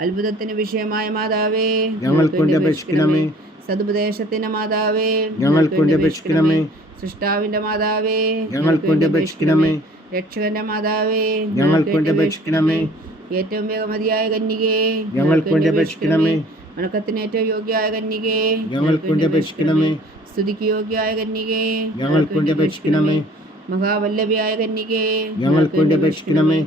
അത്ഭുതത്തിന് വിഷയമായ മാതാവേ ഞങ്ങൾക്ക് വേണ്ടി അപേക്ഷിക്കണമേ. സതുപദേശത്തിന്റെ മാതാവേ ഞങ്ങൾക്ക് വേണ്ടി അപേക്ഷിക്കണമേ. സൃഷ്ടാവിന്റെ മാതാവേ ഞങ്ങൾക്ക് വേണ്ടി അപേക്ഷിക്കണമേ. രക്ഷകന്റെ മാതാവേ ഞങ്ങൾക്ക് വേണ്ടി അപേക്ഷിക്കണമേ. ഏറ്റവും വേഗമതിയായ കന്യകേ ഞങ്ങൾക്ക് വേണ്ടി അപേക്ഷിക്കണമേ. വണക്കത്തിന് ഏറ്റവും യോഗ്യയായ കന്യകേ ഞങ്ങൾക്ക് വേണ്ടി അപേക്ഷിക്കണമേ. സ്തുതിക്ക് യോഗ്യയായ കന്യകേ ഞങ്ങൾക്ക് വേണ്ടി അപേക്ഷിക്കണമേ. മഹാവല്ലഭിയായ കന്യകേ ഞങ്ങൾക്ക് വേണ്ടി അപേക്ഷിക്കണമേ.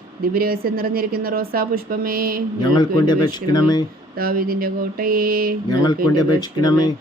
ദിവ്യരഹസ്യം നിറഞ്ഞിരിക്കുന്ന റോസാ പുഷ്പമേ ഞങ്ങൾക്ക് വേണ്ടി അപേക്ഷിക്കണമേ. ദാവീദിന്റെ കോട്ടയെ ഞങ്ങൾ വേണ്ടി അപേക്ഷിക്കണമേ.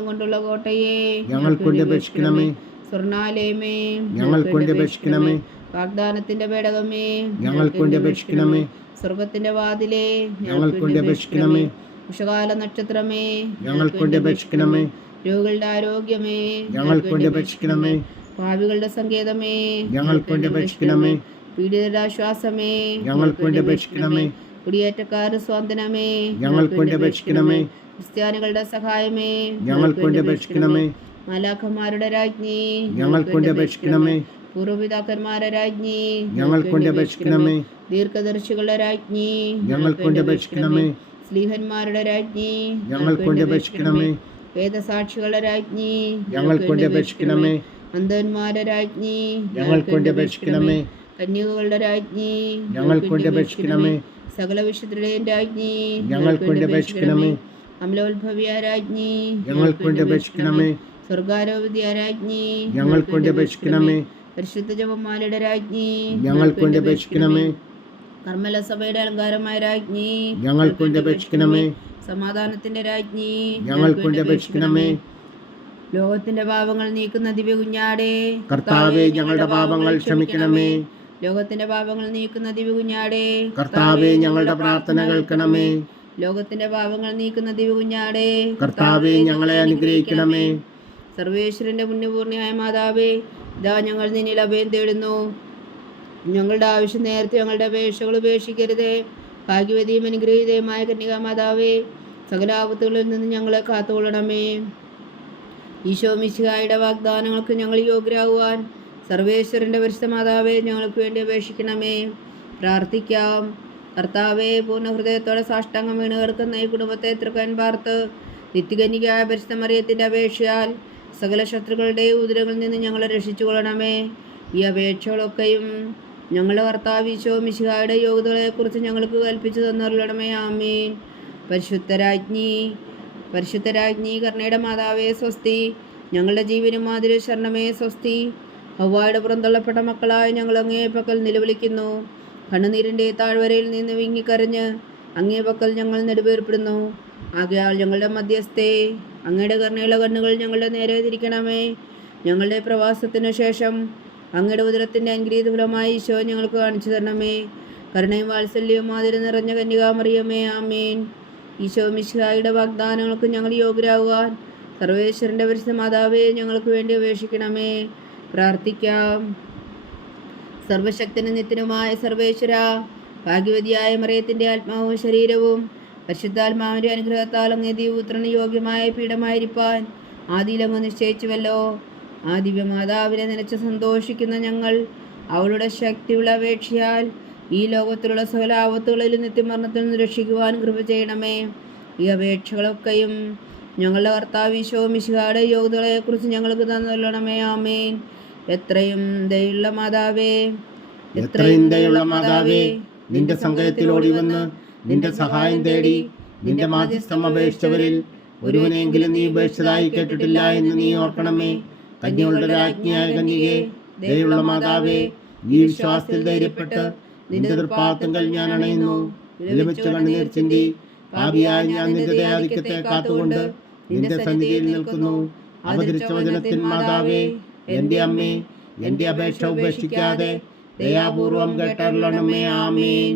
കൊണ്ടുള്ള കോട്ടയെ ഞങ്ങൾ വേണ്ടി അപേക്ഷിക്കണമേ. സ്വർണാലയമേ ഞങ്ങൾ വേണ്ടി അപേക്ഷിക്കണമേ. വാഗ്ദാനത്തിന്റെ പേടകമേ ഞങ്ങൾക്ക് വേണ്ടി അപേക്ഷിക്കണമേ. സ്വർഗത്തിന്റെ വാതിലേ ഞങ്ങൾക്ക് വേണ്ടി അപേക്ഷിക്കണമേ. ഉഷകാല നക്ഷത്രമേ ഞങ്ങൾ വേണ്ടി അപേക്ഷിക്കണമേ. രോഗികളുടെ ആരോഗ്യമേ ഞങ്ങൾ വേണ്ടി അപേക്ഷിക്കണമേ. ഭാവികളുടെ സങ്കേതമേ ഞങ്ങൾക്ക് വേണ്ടി അപേക്ഷിക്കണമേ. പീഡിതരുടെ ആശ്വാസമേ ഞങ്ങൾക്ക് വേണ്ടി അപേക്ഷിക്കണമേ. കുടിയേറ്റക്കാരുടെ സ്വാതന്ത്ര്യമേ ഞങ്ങൾക്ക് വേണ്ടി അപേക്ഷിക്കണമേ. ക്രിസ്ത്യാനികളുടെ സഹായമേ. ഞങ്ങൾക്ക് വേണ്ടി അപേക്ഷിക്കണമേ. മാലാഖമാരുടെ രാജ്ഞി. ഞങ്ങൾക്ക് വേണ്ടി അപേക്ഷിക്കണമേ. പൂർവപിതാക്കന്മാരുടെ രാജ്ഞി. ഞങ്ങൾക്ക് വേണ്ടി അപേക്ഷിക്കണമേ. ദീർഘദർശികളുടെ രാജ്ഞി. ഞങ്ങൾക്ക് വേണ്ടി അപേക്ഷിക്കണമേ. സ്ലീഹന്മാരുടെ രാജ്ഞി. ഞങ്ങൾക്ക് വേണ്ടി അപേക്ഷിക്കണമേ. വേദസാക്ഷികളുടെ രാജ്ഞി. ഞങ്ങൾക്ക് വേണ്ടി അപേക്ഷിക്കണമേ. അന്ധന്മാരുടെ രാജ്ഞി. ഞങ്ങൾക്ക് വേണ്ടി അപേക്ഷിക്കണമേ. കന്യകകളുടെ രാജ്ഞി ഞങ്ങൾക്ക് വേണ്ടി അപേക്ഷിക്കണമേ സകല വിശുദ്ധരുടെയും രാജ്ഞി ഞങ്ങൾക്ക് വേണ്ടി അപേക്ഷിക്കണമേ അമലോത്ഭവിയ രാജ്ഞി ഞങ്ങൾക്ക് വേണ്ടി അപേക്ഷിക്കണമേ സ്വർഗാരോപതിയ രാജ്ഞി ഞങ്ങൾക്ക് വേണ്ടി അപേക്ഷിക്കണമേ പരിശുദ്ധ ജപമാലയുടെ രാജ്ഞി ഞങ്ങൾക്ക് വേണ്ടി അപേക്ഷിക്കണമേ കർമ്മല സഭയുടെ അലങ്കാരമായ രാജ്ഞി ഞങ്ങൾക്ക് വേണ്ടി അപേക്ഷിക്കണമേ സമാധാനത്തിന്റെ രാജ്ഞി ഞങ്ങൾക്ക് വേണ്ടി അപേക്ഷിക്കണമേ ലോകത്തിന്റെ പാപങ്ങൾ നീക്കുന്ന ദിവ്യ കുഞ്ഞാടേ കർത്താവെ ഞങ്ങളുടെ പാപങ്ങൾ ക്ഷമിക്കണമേ. ലോകത്തിന്റെ പാപങ്ങൾ നീക്കുന്ന ദിവകുഞ്ഞാടേ കർത്താവെ ഞങ്ങളുടെ പ്രാർത്ഥന കേൾക്കണമേ. ലോകത്തിന്റെ പാപങ്ങൾ നീക്കുന്ന ദിവകുഞ്ഞാടേ കർത്താവെ ഞങ്ങളെ അനുഗ്രഹിക്കണമേ. സർവേശ്വരന്റെ പുണ്യപൂർണിയായ മാതാവേ ഇതാ ഞങ്ങൾ നിന്നിൽ അഭയം തേടുന്നു. ഞങ്ങളുടെ ആവശ്യം നേരത്തെ ഞങ്ങളുടെ അപേക്ഷകൾ ഉപേക്ഷിക്കരുതേ. ഭാഗ്യവതിയും അനുഗ്രഹീതയുമായ കന്യകാ മാതാവേ സകല ആപത്തുകളിൽ നിന്ന് ഞങ്ങളെ കാത്തുകൊള്ളണമേ. ഈശോ മിശിഹായുടെ വാഗ്ദാനങ്ങൾക്ക് ഞങ്ങൾ യോഗ്യരാകുവാൻ സർവേശ്വരന്റെ പരിശുദ്ധ മാതാവേ ഞങ്ങൾക്ക് വേണ്ടി അപേക്ഷിക്കണമേ. പ്രാർത്ഥിക്കാം. കർത്താവെ പൂർണ ഹൃദയത്തോടെ സാഷ്ടാംഗം വീണ് കിടക്കുന്ന ഈ കുടുംബത്തെ തൃക്കാൻ പാർത്ത് നിത്യകന്യകയായ പരിശുദ്ധ മറിയത്തിന്റെ അപേക്ഷയാൽ സകല ശത്രുക്കളുടെയും ഉദരങ്ങളിൽ നിന്ന് ഞങ്ങളെ രക്ഷിച്ചു കൊള്ളണമേ ഈ അപേക്ഷകളൊക്കെയും ഞങ്ങളുടെ കർത്താവ് ഈശോ മിശിഹായുടെ യോഗ്യതകളെക്കുറിച്ച് ഞങ്ങൾക്ക് കൽപ്പിച്ചു തന്നറിയണമേ ആമീൻ. പരിശുദ്ധരാജ്ഞി പരിശുദ്ധരാജ്ഞി കർണയുടെ മാതാവേ സ്വസ്തി. ഞങ്ങളുടെ ജീവനും മാതിരി ശരണമേ സ്വസ്തി. ഹവായുടെ പുറന്തള്ളപ്പെട്ട മക്കളായ ഞങ്ങൾ അങ്ങേ പക്കൽ നിലവിളിക്കുന്നു. കണ്ണുനീരിന്റെ താഴ്വരയിൽ നിന്ന് വിങ്ങിക്കരഞ്ഞ് അങ്ങേ പക്കൽ ഞങ്ങൾ നെടുവേർപ്പെടുന്നു. ആകയാൽ ഞങ്ങളുടെ മധ്യസ്ഥേ അങ്ങയുടെ കരുണയുള്ള കണ്ണുകൾ ഞങ്ങളുടെ നേരെ തിരിക്കണമേ. ഞങ്ങളുടെ പ്രവാസത്തിനു ശേഷം അങ്ങയുടെ ഉദരത്തിന്റെ അനുഗ്രഹീത ഫലമായി ഈശോ ഞങ്ങൾക്ക് കാണിച്ചു തരണമേ. കരുണയും വാത്സല്യവും മാതിരി നിറഞ്ഞ കന്യകാമറിയമേ ആമേൻ. ഈശോ മിശ്രായുടെ വാഗ്ദാനങ്ങൾക്ക് ഞങ്ങൾ യോഗ്യരാകുവാൻ സർവേശ്വരന്റെ പരിശുദ്ധ മാതാവേ ഞങ്ങൾക്ക് വേണ്ടി അപേക്ഷിക്കണമേ. പ്രാർത്ഥിക്കാം. സർവശക്തനും നിത്യനുമായ സർവേശ്വര ഭാഗ്യവതിയായ മറിയത്തിന്റെ ആത്മാവും ശരീരവും പരിശുദ്ധാത്മാവിന്റെ അനുഗ്രഹത്താൽ അങ്ങേ ദൈവപുത്രന് യോഗ്യമായ പീഠമായിരിക്കാൻ ആദിയിലങ്ങ് നിശ്ചയിച്ചുവല്ലോ. ആ ദിവ്യമാതാവിനെ നനച്ച് സന്തോഷിക്കുന്ന ഞങ്ങൾ അവളുടെ ശക്തിയുള്ള അപേക്ഷയാൽ ഈ ലോകത്തിലുള്ള സകല നിത്യമരണത്തിൽ നിന്ന് രക്ഷിക്കുവാൻ കൃപ ചെയ്യണമേ. ഈ അപേക്ഷകളൊക്കെയും ഞങ്ങളുടെ കർത്താവ് ഈശോ മിശിഹായുടെ യോഗ്യതകളെക്കുറിച്ച് ഞങ്ങൾക്ക് തന്നല്ലണമേ. ആമേൻ. എത്രയും ദയുള്ള മാതാവേ? എത്രയും ദയുള്ള മാതാവേ? നിന്റെ സങ്കേതത്തിലോടി വന്ന് നിന്റെ സഹായം തേടി നിന്റെ മാധ്യസ്ഥം അപേക്ഷിച്ചവരിൽ ഒരുവനെങ്കിലും നീ ഉപേക്ഷിച്ചതായി കേട്ടിട്ടില്ല എന്ന് നീ ഓർക്കണമേ. കന്യകളുടെ രാജ്ഞിയായ കന്യകെ ദയുള്ള മാതാവേ ഈ വിശ്വാസത്തിൽ ധൈര്യപ്പെട്ട് നിന്റെ തൃപ്പാത്തങ്ങൾ ഞാൻ അണയുന്നു. വിലമിച്ച കണ്ണുനീർ ചിന്തി. പാപിയായ ഞാൻ നിന്റെ ദയാധിക്യത്തെ കാത്തുകൊണ്ട് നിന്റെ സന്നിധിയിൽ നിൽക്കുന്നു. അവതരിച്ച വചനത്തിൻ മാതാവേ എന്റെ അമ്മേ എന്റെ അപേക്ഷ ഉപേക്ഷിക്കാതെ ദയാപൂർവം കേട്ടല്ലണമേ ആമീൻ.